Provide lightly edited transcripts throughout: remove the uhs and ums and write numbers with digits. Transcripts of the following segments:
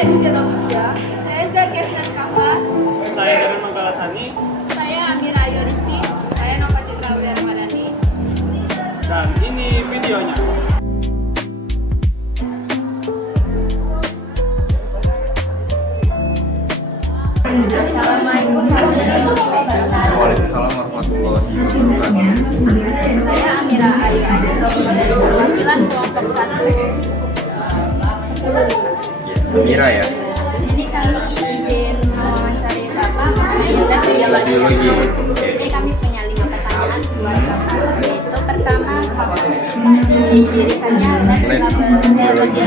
Saya Rizkyana Musya. Saya Zakia Kakak. Saya Eren Manggalasani. Saya Amira Ayu Rizky. Saya Nova Citra Ulia Ramadhani. Dan ini videonya. Assalamualaikum warahmatullahi wabarakatuh. Waalaikumsalam warahmatullahi wabarakatuh. Saya Amira Ayu Rizky dari perwakilan kelompok 1 10. Mira ya. Di sini kami izin mewawancari Bapak mengenai biologi. Di sini kami punya 5 pertanyaan buat Bapak, yaitu pertama, didirikannya lab biologi.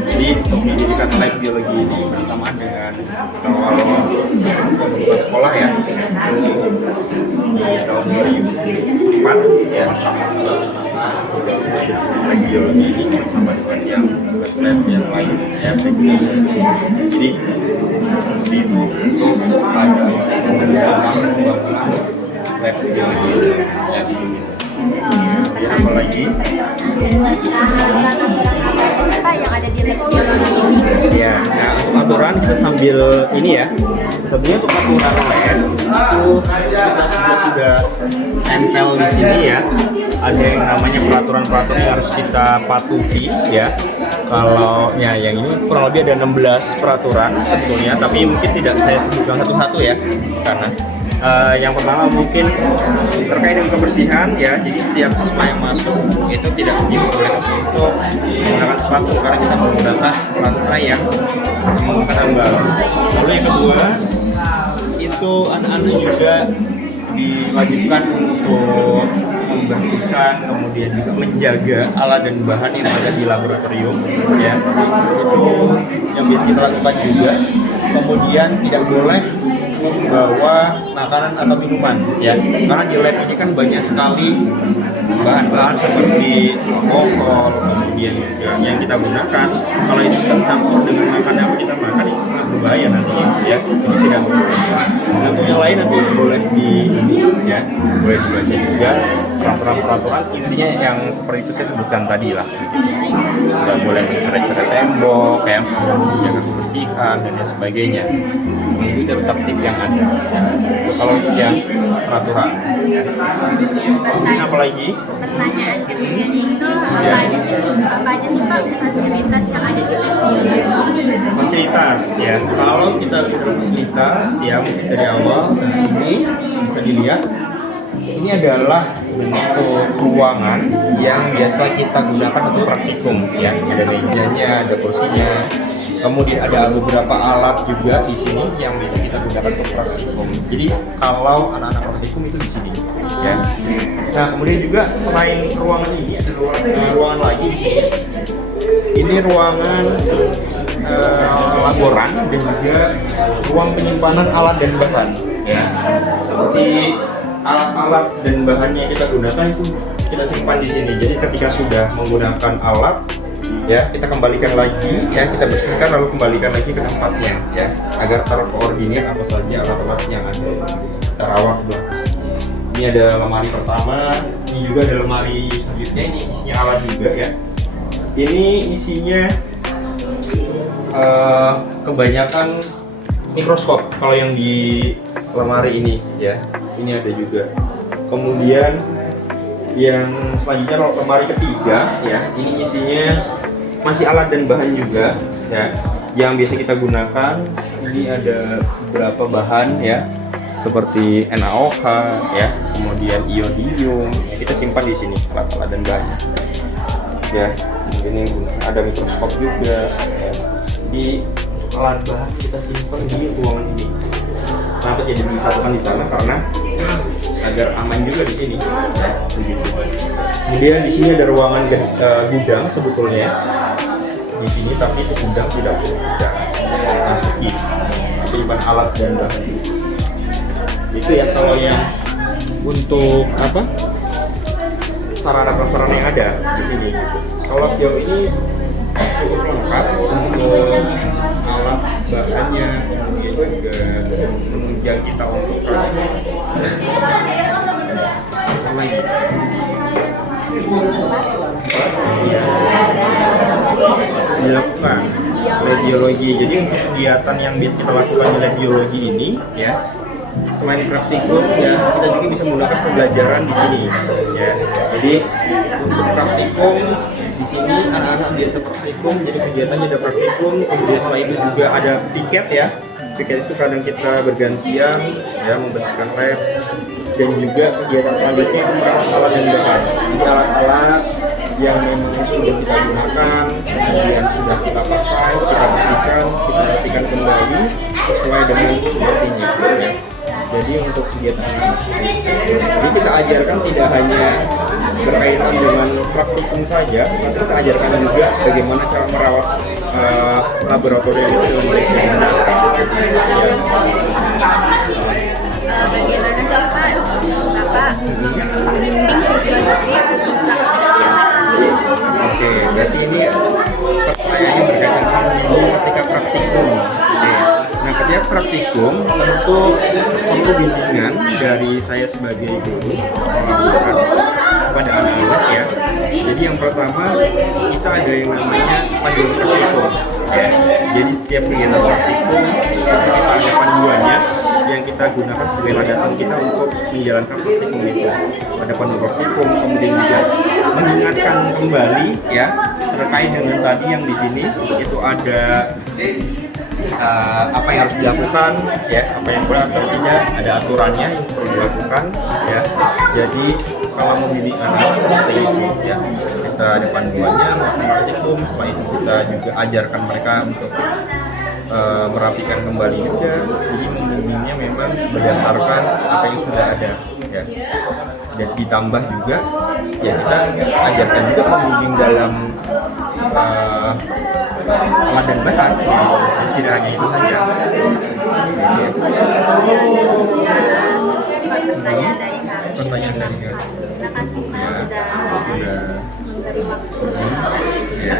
Jadi untuk didirikan lab biologi ini bersamaan dengan awal pembukaan sekolah ya. Di tahun 2004 ya. Lab biologi ini bersama dengan yang lab yang lain ya. Jadi seperti itu untuk ada pengembangan lab biologi ya. Kemudian apa lagi? Apa yang ada di lab biologi ini? Ya, nah untuk aturan kita sambil ini ya. Tentunya untuk aturan lab itu kita sudah tempel di sini ya. Ada yang namanya peraturan-peraturan yang harus kita patuhi ya. Kalau ya yang ini kurang lebih ada 16 peraturan sebetulnya, tapi mungkin tidak saya sebutkan satu-satu ya, karena yang pertama mungkin terkait dengan kebersihan ya. Jadi setiap siswa yang masuk itu tidak diperbolehkan untuk menggunakan sepatu karena kita menggunakan lantai yang menggunakan ambal. Lalu yang kedua itu anak-anak juga diwajibkan untuk membersihkan, kemudian juga menjaga alat dan bahan yang ada di laboratorium ya. Itu yang biasa kita lakukan juga. Kemudian tidak boleh membawa makanan atau minuman ya, karena di lab ini kan banyak sekali bahan-bahan seperti alkohol, kemudian juga yang kita gunakan kalau itu tercampur dengan makanan yang kita makan itu sangat berbahaya nantinya ya. Itu tidak boleh. Untuk yang lain nanti boleh di ya, boleh dibaca juga peraturan-peraturan intinya yang seperti itu saya sebutkan tadi lah. Nggak boleh mencoret-coret tembok ya, menjaga kebersihan dan lain sebagainya. Itu tertib yang ada. Kalau yang peraturan. Ya. Apa lagi? Pertanyaan ketiga itu apa aja sih Pak fasilitas yang ada di lab biologi? Fasilitas ya. Kalau kita bicara fasilitas ya, mungkin dari awal ini bisa dilihat. Ini adalah bentuk ruangan yang biasa kita gunakan untuk praktikum ya. Ada mejanya, ada kursinya. Kemudian ada beberapa alat juga di sini yang bisa kita gunakan untuk praktikum. Jadi kalau anak-anak praktikum itu di sini, ya. Nah kemudian juga selain ruangan ini ada ruangan lagi di sini. Ini ruangan laboran dan juga ruang penyimpanan alat dan bahan, ya. Seperti alat-alat dan bahannya yang kita gunakan itu kita simpan di sini. Jadi ketika sudah menggunakan alat ya kita kembalikan lagi ya, kita bersihkan lalu kembalikan lagi ke tempatnya ya, agar terkoordinir apa saja alat-alat yang ada kita rawat di belakang. Ini ada lemari pertama, ini juga ada lemari selanjutnya, ini isinya alat juga ya. Ini isinya kebanyakan mikroskop kalau yang di lemari ini ya, ini ada juga. Kemudian yang selanjutnya lemari ketiga ya, ini isinya masih alat dan bahan juga ya, yang biasa kita gunakan. Ini ada beberapa bahan ya, seperti NaOH ya, kemudian iodium ya, kita simpan di sini alat-alat dan bahannya ya. Ini ada mikroskop juga ya. Di alat bahan kita simpan di ruangan ini. Kenapa jadi disatukan di sana? Karena agar aman juga di sini ya, begitu. Kemudian di sini ada ruangan gudang sebetulnya di sini, tapi itu gudang tidak perlu kita masuki, penyimpan alat dan bahan. Itu ya kalau yang untuk apa sarana prasarana yang ada di sini. Kalau sejauh ini cukup lengkap untuk alat bahannya, kemudian juga menunjang kita untuk dilakukan lab biologi. Jadi untuk kegiatan yang kita lakukan di lab biologi ini ya, selain praktikum ya, kita juga bisa menggunakan pembelajaran di sini ya. Jadi untuk praktikum di sini anak-anak biasa praktikum, jadi kegiatannya ada praktikum, kemudian setelah itu juga ada piket ya. Piket itu kadang kita bergantian ya membersihkan lab, dan juga kegiatan selanjutnya itu merawat alat dan bahan. Jadi alat-alat yang memang sudah kita gunakan, kemudian sudah kita pakai, kita bersihkan, kita rapikan kembali sesuai dengan semestinya ya. Jadi untuk kegiatan anak seperti itu, jadi kita ajarkan tidak hanya berkaitan dengan praktikum saja, tapi kita ajarkan juga bagaimana cara merawat laboratorium itu dengan baik dan benar. Bagaimana sih Bapak membimbing siswa-siswi untuk Oke, berarti ini pertanyaannya berkaitan dengan bimbing ketika praktikum. Oke. Nah, ketika praktikum tentu perlu bimbingan dari saya sebagai guru kepada anak-anak ya. Jadi yang pertama kita ada yang namanya panduan praktikum. Jadi setiap kegiatan praktikum kita ada panduannya yang kita gunakan sebagai landasan kita untuk menjalankan praktikum itu. Ada panduan praktikum, kemudian juga mengingatkan kembali ya terkait dengan tadi yang di sini itu ada apa yang harus dilakukan ya, apa yang boleh atau tidak, ada aturannya yang perlu dilakukan ya. Jadi kalau membimbing anak seperti itu ya, kita ada panduannya, melakukan praktikum, setelah itu kita juga ajarkan mereka untuk merapikan kembali juga. Jadi membimbingnya memang berdasarkan apa yang sudah ada ya. Dan ditambah juga ya kita ajarkan juga membimbing dalam alat dan bahan, tidak hanya itu saja. Pertanyaan dari kami. Terima kasih Mas sudah memberi waktu. Ya.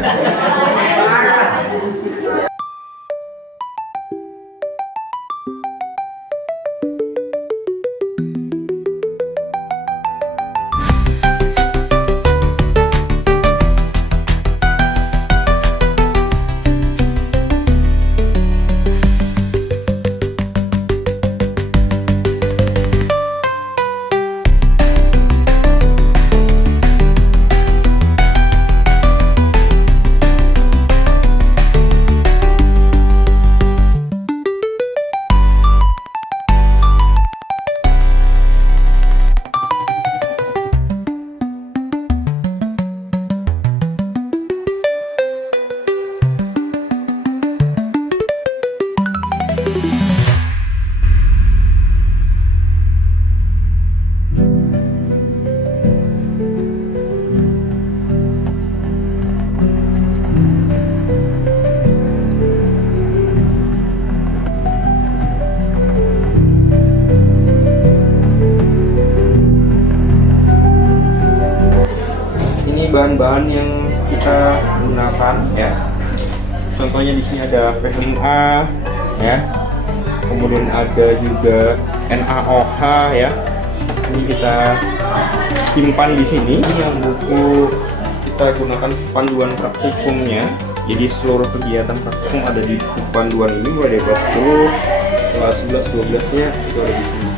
Bahan-bahan yang kita gunakan ya. Contohnya di sini ada Veclin A ya. Kemudian ada juga NaOH ya. Ini kita simpan di sini. Ini yang buku kita gunakan panduan praktikumnya. Jadi seluruh kegiatan praktikum ada di buku panduan ini, mulai dari kelas 10, kelas 11, 12-nya itu ada di sini.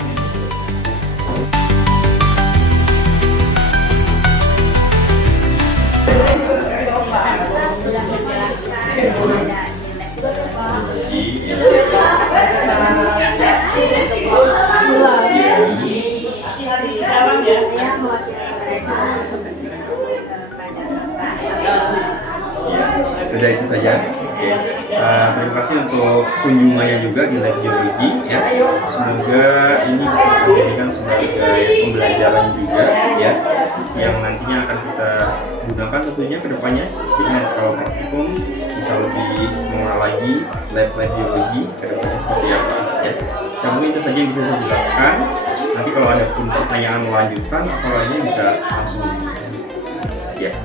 Sudah itu saja. Oke. Terima kasih untuk kunjungannya juga di lab biologi ya. Semoga ini bisa dijadikan sebagai pembelajaran juga ya, yang nantinya akan kita gunakan tentunya ke depannya. Jadi kalau praktikum bisa lebih mengenal lagi lab biologi ke depannya seperti apa ya. Namun itu saja yang bisa saya jelaskan. Nanti kalau ada pun pertanyaan lanjutan atau lainnya bisa langsung ya.